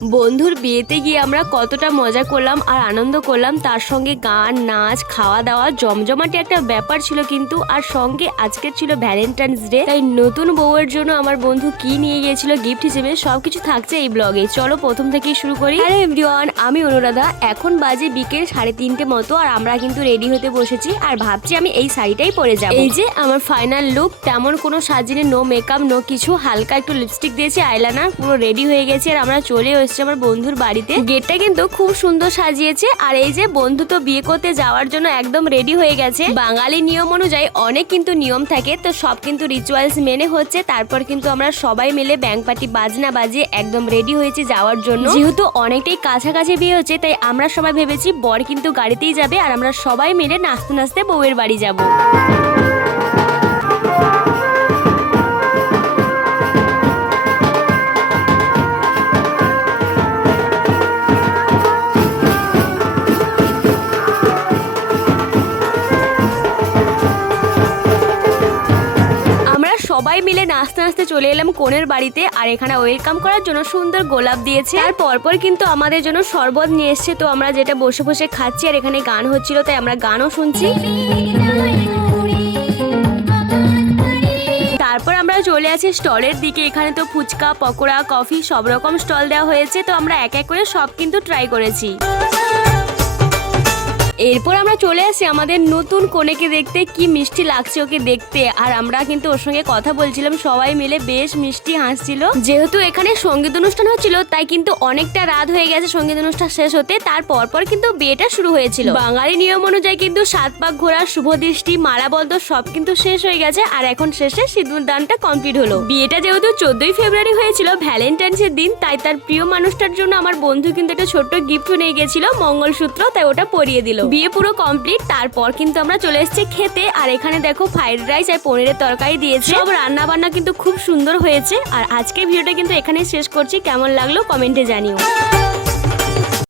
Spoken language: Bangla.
বন্ধুর বিয়েতে গিয়ে আমরা কতটা মজা করলাম আর আনন্দ করলাম, তার সঙ্গে গান নাচ খাওয়া দাওয়া জমজমাটি একটা ব্যাপার ছিল কিন্তু। আর সঙ্গে আজকে ছিল ভ্যালেন্টাইন্স ডে, তাই নতুন বউয়ের জন্য আমার বন্ধু কি নিয়ে গিয়েছিল গিফট হিসেবে সবকিছু থাকছে এই ব্লগে। চলো প্রথম থেকেই শুরু করি। হ্যালো এভরিওয়ান, আমি অনুরাধা। এখন বাজে বিকেল 3:30 মতো আর আমরা কিন্তু রেডি হতে বসেছি আর ভাবছি আমি এই শাড়িটাই পরে যাবো। এই যে আমার ফাইনাল লুক, তেমন কোনো সাজিনি, নো মেকআপ নো কিছু, হালকা একটু লিপস্টিক দিয়েছি, আইলাইনার, পুরো রেডি হয়ে গেছি আর আমরা চলে এসেছি আমার বন্ধুর বাড়িতে। গেটটা কিন্তু খুব সুন্দর সাজিয়েছে। আর এই যে বন্ধু তো বিয়ে করতে যাওয়ার জন্য একদম রেডি হয়ে গেছে। বাঙালি নিয়ম অনুযায়ী অনেক কিন্তু নিয়ম থাকে, তো সব কিন্তু রিচুয়ালস মেনে হচ্ছে। তারপর কিন্তু আমরা সবাই মিলে ব্যাংক পার্টি বাজনা বাজিয়ে একদম রেডি হয়েছি যাওয়ার জন্য। যেহেতু অনেকটাই কাছাকাছি বিয়ে হচ্ছে, তাই আমরা সবাই ভেবেছি বর কিন্তু গাড়িতেই যাবে আর আমরা সবাই মিলে নাচতে নাচতে বউয়ের বাড়ি যাবো। সবাই মিলে নাচতে নাচতে চলে এলাম কনের বাড়িতে। আর এখানে ওয়েলকাম করার জন্য সুন্দর গোলাপ দিয়েছে আর পরপর কিন্তু আমাদের জন্য শরবত নিয়ে এসছে। তো আমরা যেটা বসে বসে খাচ্ছি আর এখানে গান হচ্ছিল, তাই আমরা গানও শুনছি। তারপর আমরা চলে আসি স্টলের দিকে। এখানে তো ফুচকা পকোড়া কফি সব রকম স্টল দেওয়া হয়েছে, তো আমরা এক এক করে সব কিন্তু ট্রাই করেছি। এরপর আমরা চলে আসি আমাদের নতুন কনেকে দেখতে। কি মিষ্টি লাগছে ওকে দেখতে। আর আমরা কিন্তু ওর সঙ্গে কথা বলছিলাম সবাই মিলে, বেশ মিষ্টি হাসছিল। যেহেতু এখানে সঙ্গীত অনুষ্ঠান হচ্ছিল, তাই কিন্তু অনেকটা রাত হয়ে গেছে সঙ্গীত অনুষ্ঠান শেষ হতে। তার পরপর কিন্তু বিয়েটা শুরু হয়েছিল। বাঙালি নিয়ম অনুযায়ী কিন্তু 7 পাক ঘোরা, শুভ দৃষ্টি, মালাবদ্ধ সব কিন্তু শেষ হয়ে গেছে। আর এখন শেষে সিঁদুর দানটা কমপ্লিট হলো। বিয়েটা যেহেতু 14ই ফেব্রুয়ারি হয়েছিল, ভ্যালেন্টাইন্সের দিন, তাই তার প্রিয় মানুষটার জন্য আমার বন্ধু কিন্তু একটা ছোট্ট গিফট নিয়ে গেছিল, মঙ্গলসূত্র, তাই ওটা পরিয়ে দিল। বিয়ে পুরো কমপ্লিট। তারপর কিন্তু আমরা চলে এসেছি খেতে। আর এখানে দেখো ফ্রাইড রাইস আর পনিরের তরকারি দিয়েছে। সব রান্না বান্না কিন্তু খুব সুন্দর হয়েছে। আর আজকের ভিডিওটা কিন্তু এখানেই শেষ করছি। কেমন লাগলো কমেন্টে জানিও।